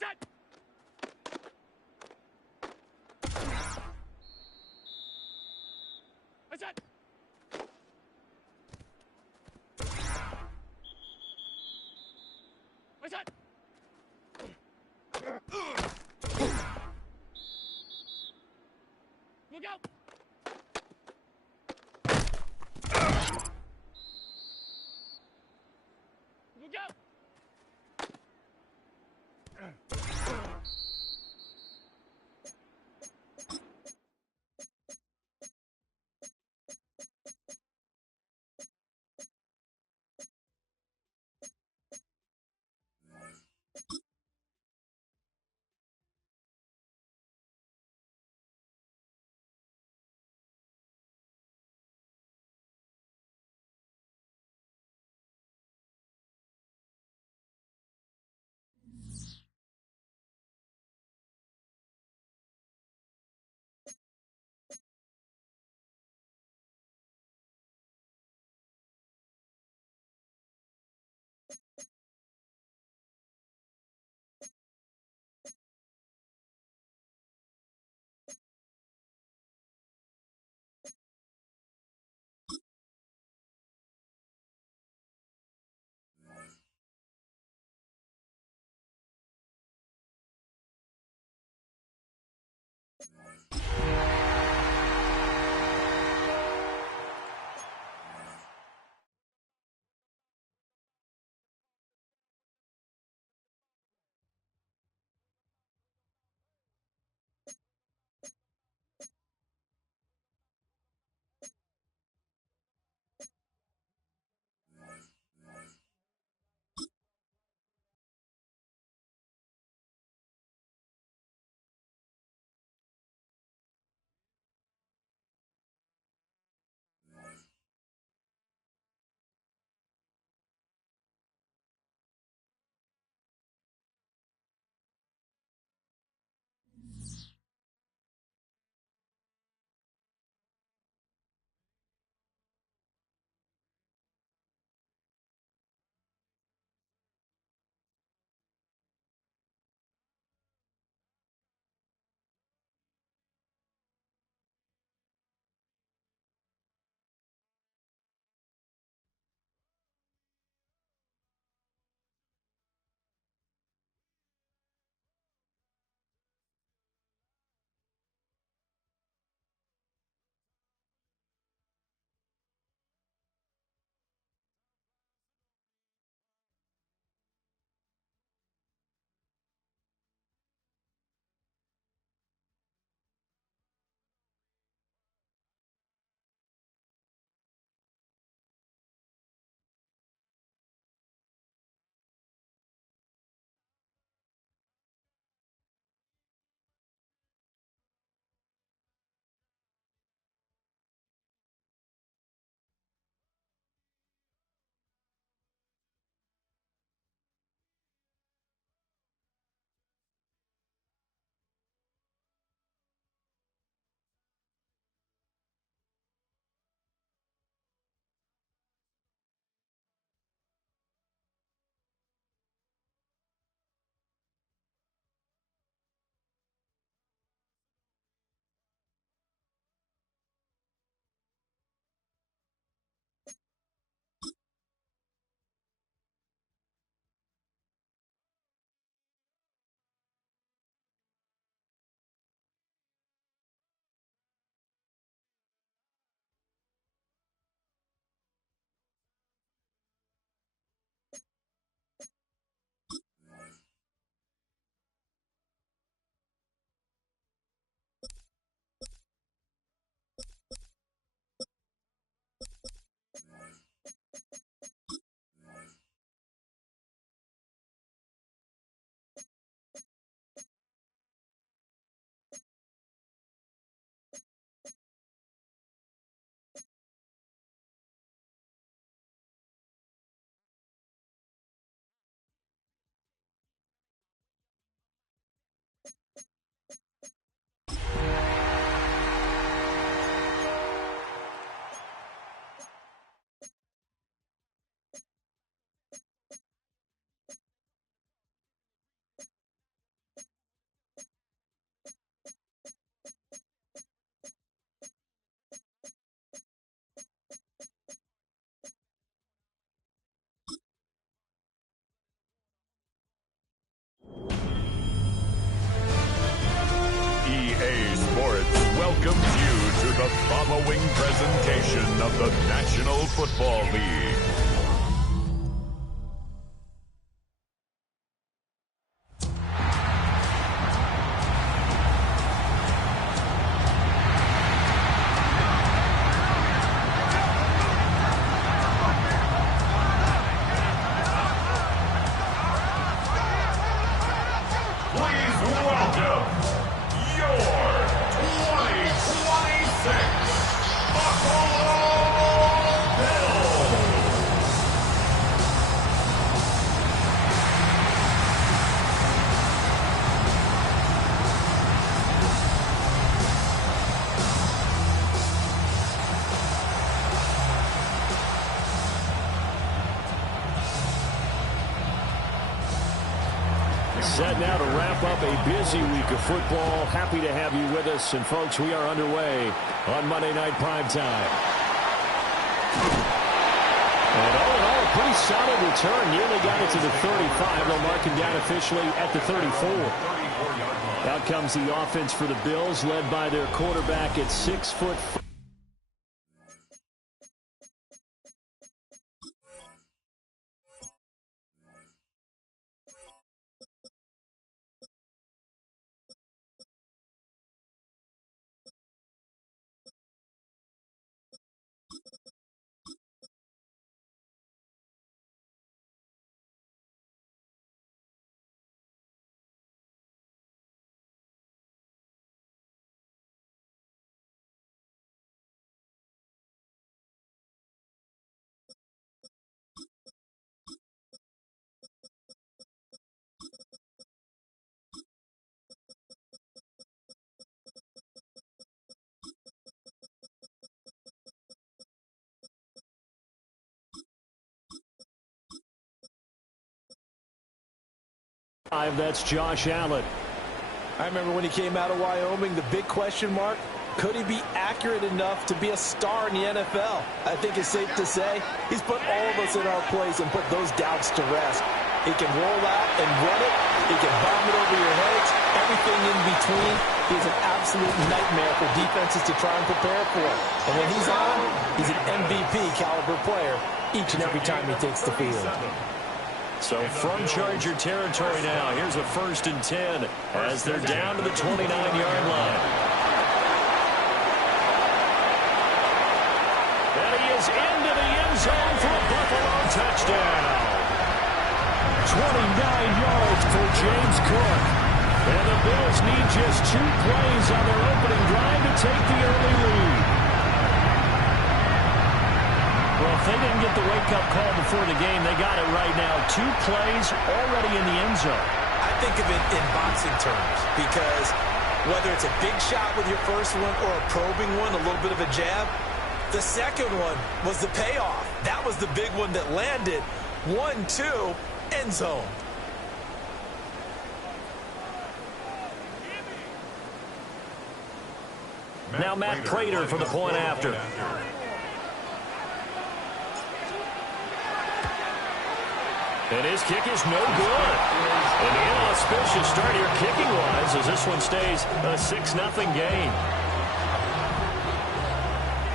Look out! Look out! of the National Football League. Set now to wrap up a busy week of football. Happy to have you with us. And, folks, we are underway on Monday Night Primetime. And all in all, a pretty solid return. Nearly got it to the 35. They'll mark him down officially at the 34. Out comes the offense for the Bills, led by their quarterback at 6'4". That's Josh Allen. I remember when he came out of Wyoming, the big question mark, could he be accurate enough to be a star in the NFL? I think it's safe to say he's put all of us in our place and put those doubts to rest. He can roll out and run it. He can bomb it over your heads. Everything in between. He's an absolute nightmare for defenses to try and prepare for. And when he's on, he's an MVP caliber player each and every time he takes the field. So from Charger territory now, here's a 1st and 10 as they're down to the 29-yard line. And he is into the end zone for a Buffalo touchdown. 29 yards for James Cook. And the Bills need just 2 plays on their opening drive to take the early lead. Well, if they didn't get the wake-up call before the game, they got it right now. 2 plays already in the end zone. I think of it in boxing terms because whether it's a big shot with your first one or a probing one, a little bit of a jab, the second one was the payoff. That was the big one that landed. 1-2, end zone. Now Matt Prater for the point after. And his kick is no good. An inauspicious start here kicking-wise as this one stays a 6-0 game.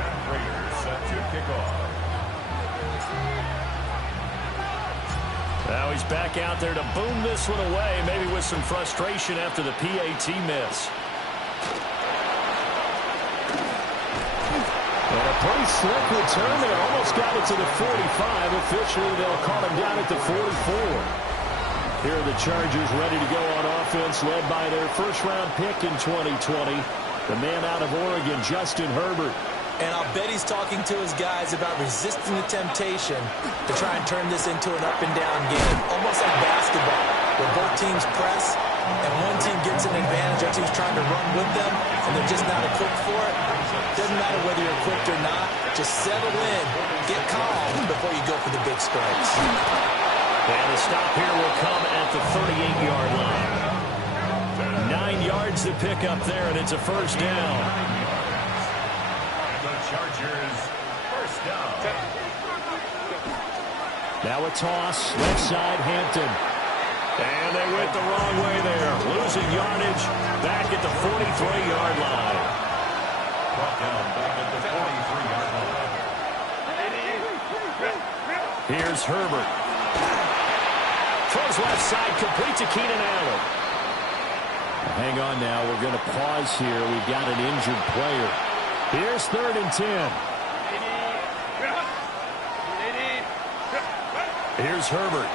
Matt Prater set to kick off. Now he's back out there to boom this one away, maybe with some frustration after the PAT miss. And a pretty slick return there. Almost got it to the 45. Officially, they'll call him down at the 44. Here are the Chargers ready to go on offense, led by their first-round pick in 2020, the man out of Oregon, Justin Herbert. And I'll bet he's talking to his guys about resisting the temptation to try and turn this into an up-and-down game, almost like basketball, where both teams press, and one team gets an advantage, other team's trying to run with them, and they're just not equipped for it. Doesn't matter whether you're equipped or not. Just settle in, get calm before you go for the big strikes. And the stop here will come at the 38-yard line. 9 yards to pick up there, and it's a first down. The Chargers, first down. Now a toss, left side, Hampton. And they went the wrong way there. Losing yardage back at the 43-yard line. Brought down back at the 43-yard line. Here's Herbert. Throws left side, complete to Keenan Allen. Hang on now, we're going to pause here. We've got an injured player. Here's 3rd and 10. Here's Herbert.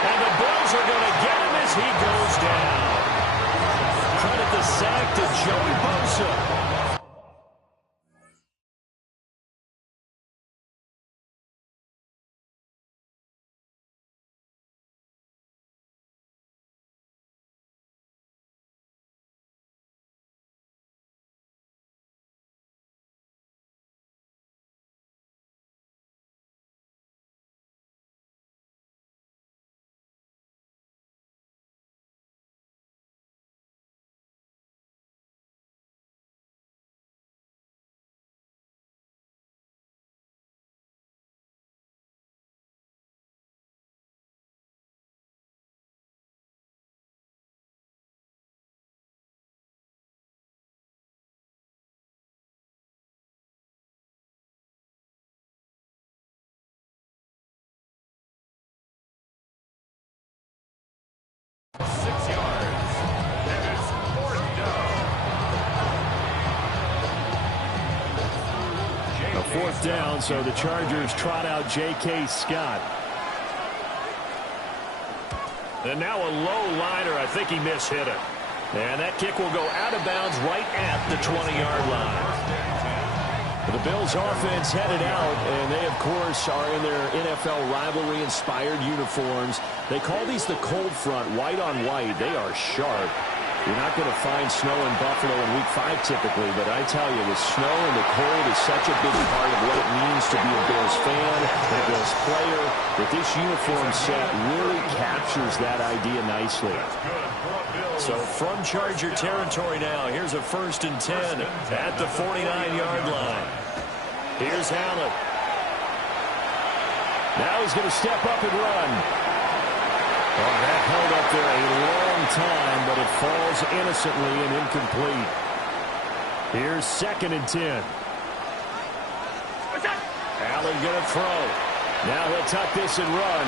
And the Bills are going to get him as he goes down. Credit the sack to Joey Bosa. Fourth down, so the Chargers trot out J.K. Scott. And now a low liner. I think he mishit it. And that kick will go out of bounds right at the 20-yard line. The Bills offense headed out, and they, of course, are in their NFL rivalry-inspired uniforms. They call these the cold front, white on white. They are sharp. You're not going to find snow in Buffalo in Week 5 typically, but I tell you, the snow and the cold is such a big part of what it means to be a Bills fan and a Bills player, that this uniform set really captures that idea nicely. So from Charger territory now, here's a 1st and 10 at the 49-yard line. Here's Allen. Now he's going to step up and run. Oh, that held up there a long time, but it falls innocently and incomplete. Here's 2nd and 10. Allen going to throw. Now he'll tuck this and run.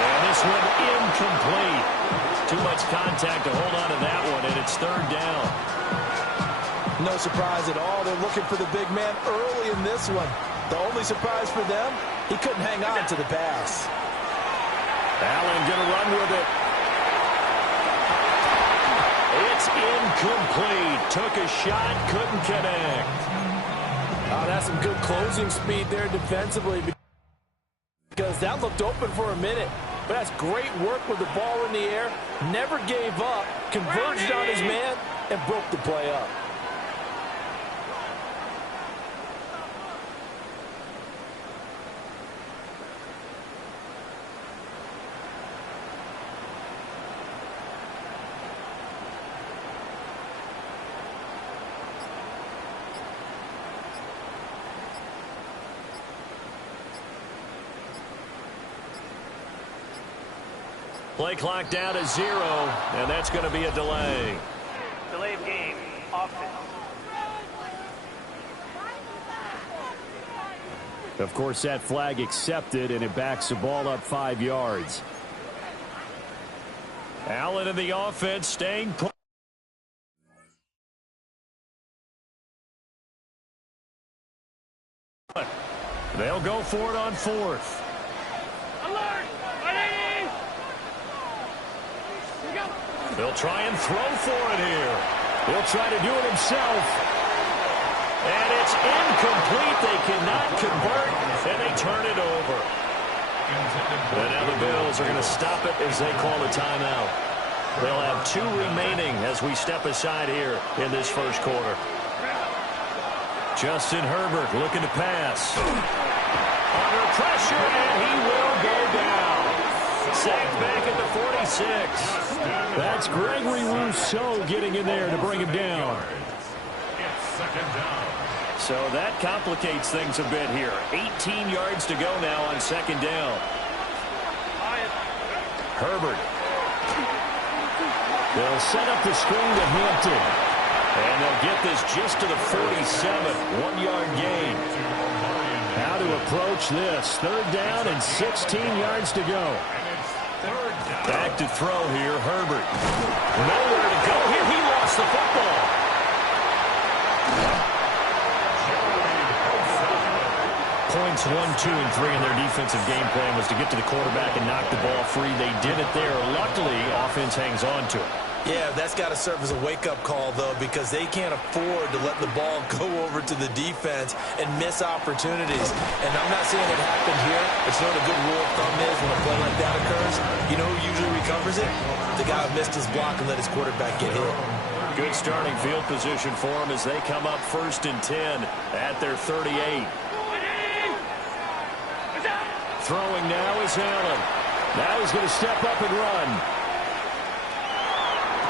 And this one incomplete. Too much contact to hold on to that one, and it's 3rd down. No surprise at all. They're looking for the big man early in this one. The only surprise for them, he couldn't hang on to the pass. Allen going to run with it. It's incomplete. Took a shot, couldn't connect. Oh, that's some good closing speed there defensively, because that looked open for a minute. But that's great work with the ball in the air. Never gave up, converged on his man, and broke the play up. Play clock down to 0, and that's going to be a delay. Delay of game. Offense. Of course, that flag accepted, and it backs the ball up 5 yards. Allen in the offense staying put. They'll go for it on 4th. Alert! Ready! They'll try and throw for it here. He'll try to do it himself. And it's incomplete. They cannot convert, and they turn it over. And now the Bills are going to stop it as they call a timeout. They'll have 2 remaining as we step aside here in this first quarter. Justin Herbert looking to pass. Under pressure, and he will go down. Sacked back at the 46. That's Gregory Rousseau getting in there to bring him down. It's 2nd down. So that complicates things a bit here. 18 yards to go now on 2nd down. Herbert. They'll set up the screen to Hampton. And they'll get this just to the 47, 1-yard gain. How to approach this. 3rd down and 16 yards to go. Back to throw here, Herbert. Nowhere to go here. He lost the football. Points 1, 2, and 3 in their defensive game plan was to get to the quarterback and knock the ball free. They did it there. Luckily, offense hangs on to it. Yeah, that's got to serve as a wake-up call, though, because they can't afford to let the ball go over to the defense and miss opportunities. And I'm not saying it happened here. It's not a good rule of thumb is when a play like that occurs. You know who usually recovers it? The guy who missed his block and let his quarterback get hit. Good starting field position for them as they come up 1st and 10 at their 38. Throwing now is Allen. Now he's going to step up and run.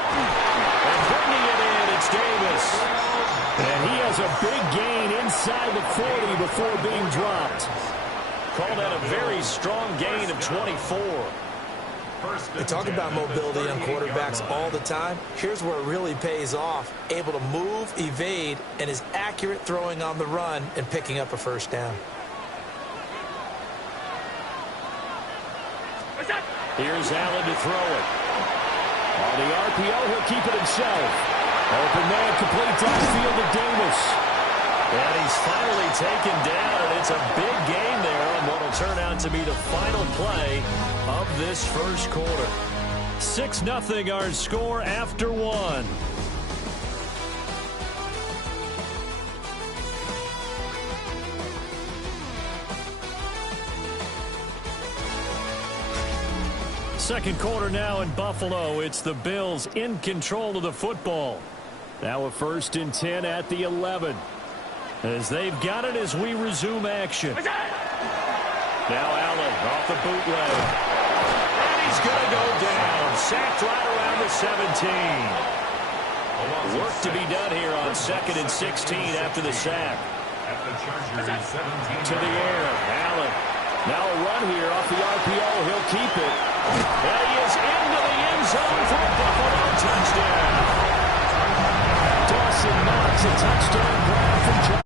And bringing it in, it's Davis. And he has a big gain inside the 40 before being dropped. Called out a very strong gain of 24. They talk about mobility on quarterbacks all the time. Here's where it really pays off. Able to move, evade, and is accurate throwing on the run and picking up a 1st down. Here's Allen to throw it. On the RPO, he'll keep it himself. Open man, complete downfield to Davis. And he's finally taken down, and it's a big gain there on what will turn out to be the final play of this 1st quarter. 6-0 our score after 1. Second quarter now in Buffalo. It's the Bills in control of the football. Now a 1st and 10 at the 11. As they've got it as we resume action. Now Allen off the bootleg. And he's going to go down. Sacked right around the 17. Work to be done here on 2nd and 16 after the sack. To the air. Allen. Now a run here off the RPO. He'll keep it. And he is into the end zone for a Buffalo touchdown. Dawson Knox, a touchdown grab from John.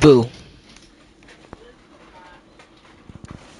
Boo.